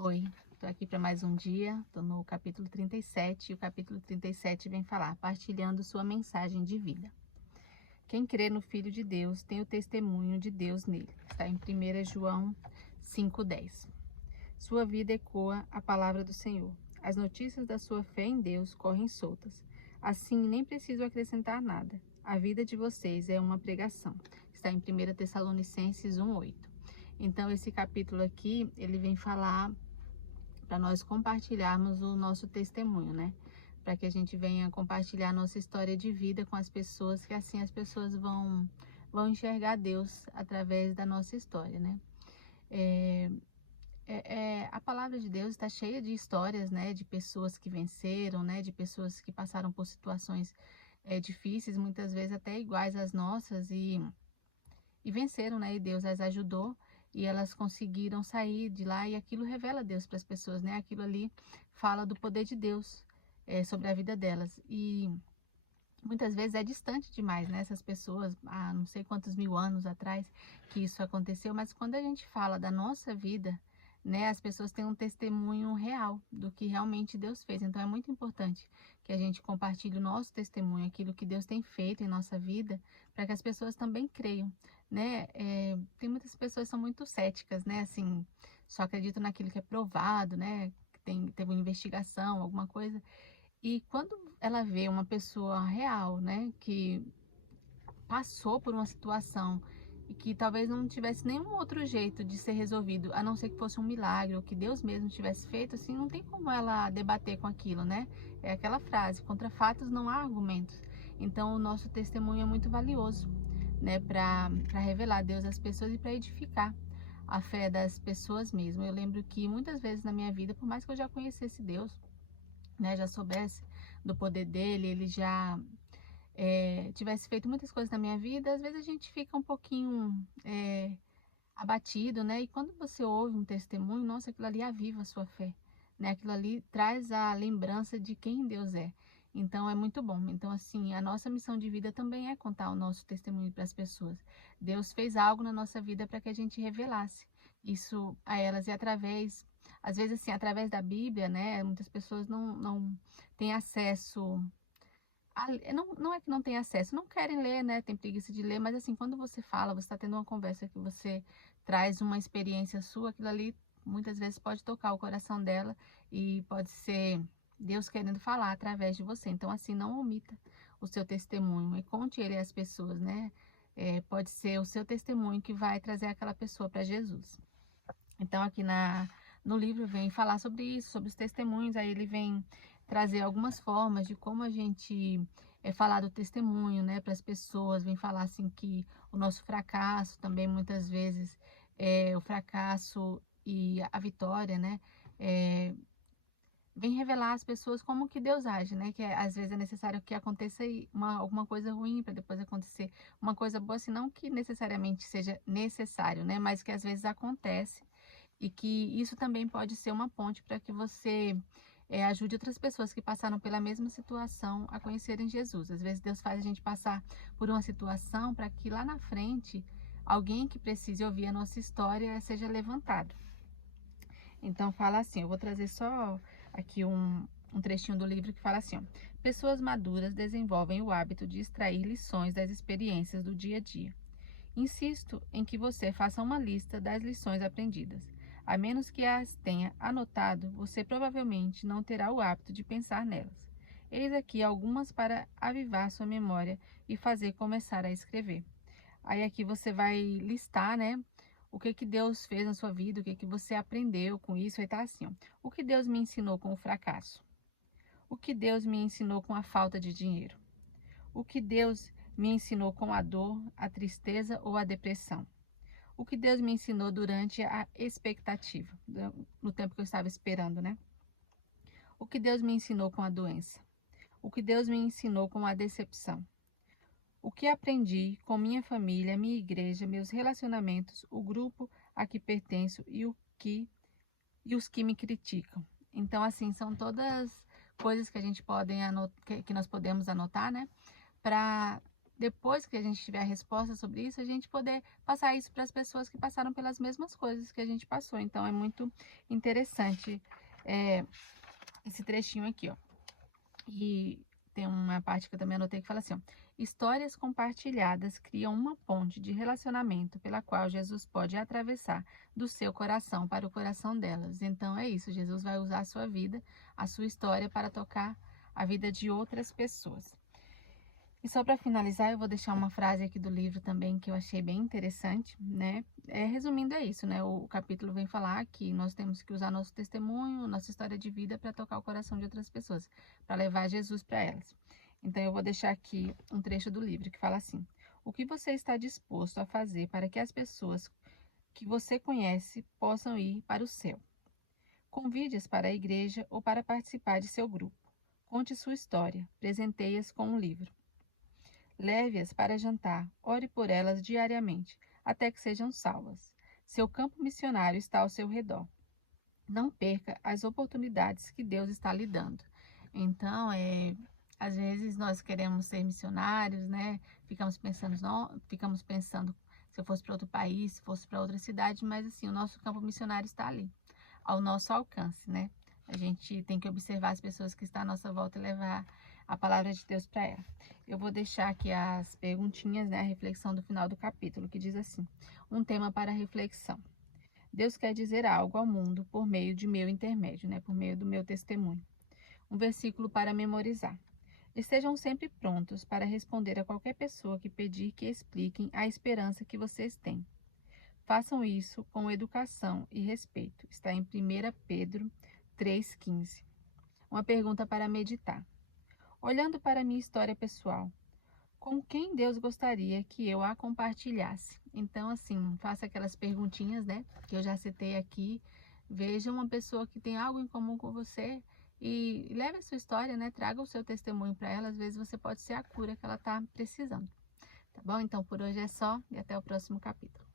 Oi, estou aqui para mais um dia, estou no capítulo 37 e o capítulo 37 vem falar, partilhando sua mensagem de vida. Quem crê no Filho de Deus tem o testemunho de Deus nele. Está em 1 João 5,10. Sua vida ecoa a palavra do Senhor. As notícias da sua fé em Deus correm soltas. Assim, nem preciso acrescentar nada. A vida de vocês é uma pregação. Está em 1 Tessalonicenses 1,8. Então, esse capítulo aqui, ele vem falar para nós compartilharmos o nosso testemunho, né? Para que a gente venha compartilhar a nossa história de vida com as pessoas, que assim as pessoas vão enxergar Deus através da nossa história, né? A palavra de Deus está cheia de histórias, né? De pessoas que venceram, né? De pessoas que passaram por situações difíceis, muitas vezes até iguais às nossas, e venceram, né? E Deus as ajudou e elas conseguiram sair de lá, e aquilo revela Deus para as pessoas, né? Aquilo ali fala do poder de Deus sobre a vida delas. E muitas vezes é distante demais, né? Essas pessoas, há não sei quantos mil anos atrás que isso aconteceu, mas quando a gente fala da nossa vida, né? As pessoas têm um testemunho real do que realmente Deus fez. Então é muito importante que a gente compartilhe o nosso testemunho, aquilo que Deus tem feito em nossa vida, para que as pessoas também creiam, né? Tem muitas pessoas que são muito céticas, né? Assim, só acreditam naquilo que é provado, né? Que teve uma investigação, alguma coisa. E quando ela vê uma pessoa real, né, que passou por uma situação e que talvez não tivesse nenhum outro jeito de ser resolvido, a não ser que fosse um milagre ou que Deus mesmo tivesse feito, assim, não tem como ela debater com aquilo, né? É aquela frase, contra fatos não há argumentos. Então, o nosso testemunho é muito valioso, né, para revelar Deus às pessoas e para edificar a fé das pessoas mesmo. Eu lembro que muitas vezes na minha vida, por mais que eu já conhecesse Deus, né, já soubesse do poder dele, ele já tivesse feito muitas coisas na minha vida, às vezes a gente fica um pouquinho abatido, né? E quando você ouve um testemunho, nossa, aquilo ali aviva a sua fé, né? Aquilo ali traz a lembrança de quem Deus é. Então é muito bom. Então, assim, a nossa missão de vida também é contar o nosso testemunho para as pessoas. Deus fez algo na nossa vida para que a gente revelasse isso a elas, e às vezes assim, através da Bíblia, né? Muitas pessoas não têm acesso. Não é que não tem acesso, não querem ler, né? Tem preguiça de ler, mas assim, quando você fala, você está tendo uma conversa que você traz uma experiência sua, aquilo ali muitas vezes pode tocar o coração dela e pode ser Deus querendo falar através de você. Então, assim, não omita o seu testemunho e conte ele às pessoas, né? Pode ser o seu testemunho que vai trazer aquela pessoa para Jesus. Então, aqui no livro vem falar sobre isso, sobre os testemunhos, aí ele vem trazer algumas formas de como a gente falar do testemunho, né, para as pessoas, vem falar assim que o nosso fracasso também muitas vezes o fracasso e a vitória, né, vem revelar às pessoas como que Deus age, né, que às vezes é necessário que aconteça alguma coisa ruim para depois acontecer uma coisa boa, assim, não que necessariamente seja necessário, né, mas que às vezes acontece e que isso também pode ser uma ponte para que você ajude outras pessoas que passaram pela mesma situação a conhecerem Jesus. Às vezes Deus faz a gente passar por uma situação para que lá na frente alguém que precise ouvir a nossa história seja levantado. Então fala assim, eu vou trazer só aqui um trechinho do livro que fala assim, ó, pessoas maduras desenvolvem o hábito de extrair lições das experiências do dia a dia. Insisto em que você faça uma lista das lições aprendidas. A menos que as tenha anotado, você provavelmente não terá o hábito de pensar nelas. Eis aqui algumas para avivar sua memória e fazer começar a escrever. Aí aqui você vai listar, né, o que Deus fez na sua vida, o que você aprendeu com isso. Aí tá assim, ó, o que Deus me ensinou com o fracasso? O que Deus me ensinou com a falta de dinheiro? O que Deus me ensinou com a dor, a tristeza ou a depressão? O que Deus me ensinou durante a expectativa, no tempo que eu estava esperando, né? O que Deus me ensinou com a doença? O que Deus me ensinou com a decepção? O que aprendi com minha família, minha igreja, meus relacionamentos, o grupo a que pertenço e os que me criticam? Então, assim, são todas coisas que a gente que nós podemos anotar, né? Para depois que a gente tiver a resposta sobre isso, a gente poder passar isso para as pessoas que passaram pelas mesmas coisas que a gente passou. Então é muito interessante esse trechinho aqui, ó. E tem uma parte que eu também anotei que fala assim, ó: histórias compartilhadas criam uma ponte de relacionamento pela qual Jesus pode atravessar do seu coração para o coração delas. Então é isso, Jesus vai usar a sua vida, a sua história para tocar a vida de outras pessoas. E só para finalizar, eu vou deixar uma frase aqui do livro também que eu achei bem interessante, né? Resumindo, é isso, né? O capítulo vem falar que nós temos que usar nosso testemunho, nossa história de vida para tocar o coração de outras pessoas, para levar Jesus para elas. Então, eu vou deixar aqui um trecho do livro que fala assim: o que você está disposto a fazer para que as pessoas que você conhece possam ir para o céu? Convide-as para a igreja ou para participar de seu grupo. Conte sua história, presenteie-as com um livro. Leve-as para jantar, ore por elas diariamente, até que sejam salvas. Seu campo missionário está ao seu redor. Não perca as oportunidades que Deus está lhe dando. Então, às vezes nós queremos ser missionários, né? Ficamos pensando se eu fosse para outro país, se fosse para outra cidade, mas assim, o nosso campo missionário está ali, ao nosso alcance, né? A gente tem que observar as pessoas que estão à nossa volta e levar a palavra de Deus para ela. Eu vou deixar aqui as perguntinhas, né? A reflexão do final do capítulo, que diz assim: um tema para reflexão. Deus quer dizer algo ao mundo por meio de meu intermédio, né? Por meio do meu testemunho. Um versículo para memorizar. Estejam sempre prontos para responder a qualquer pessoa que pedir que expliquem a esperança que vocês têm. Façam isso com educação e respeito. Está em 1 Pedro 3,15. Uma pergunta para meditar. Olhando para a minha história pessoal, com quem Deus gostaria que eu a compartilhasse? Então, assim, faça aquelas perguntinhas, né, que eu já citei aqui. Veja uma pessoa que tem algo em comum com você e leve a sua história, né, traga o seu testemunho para ela. Às vezes você pode ser a cura que ela está precisando. Tá bom? Então, por hoje é só e até o próximo capítulo.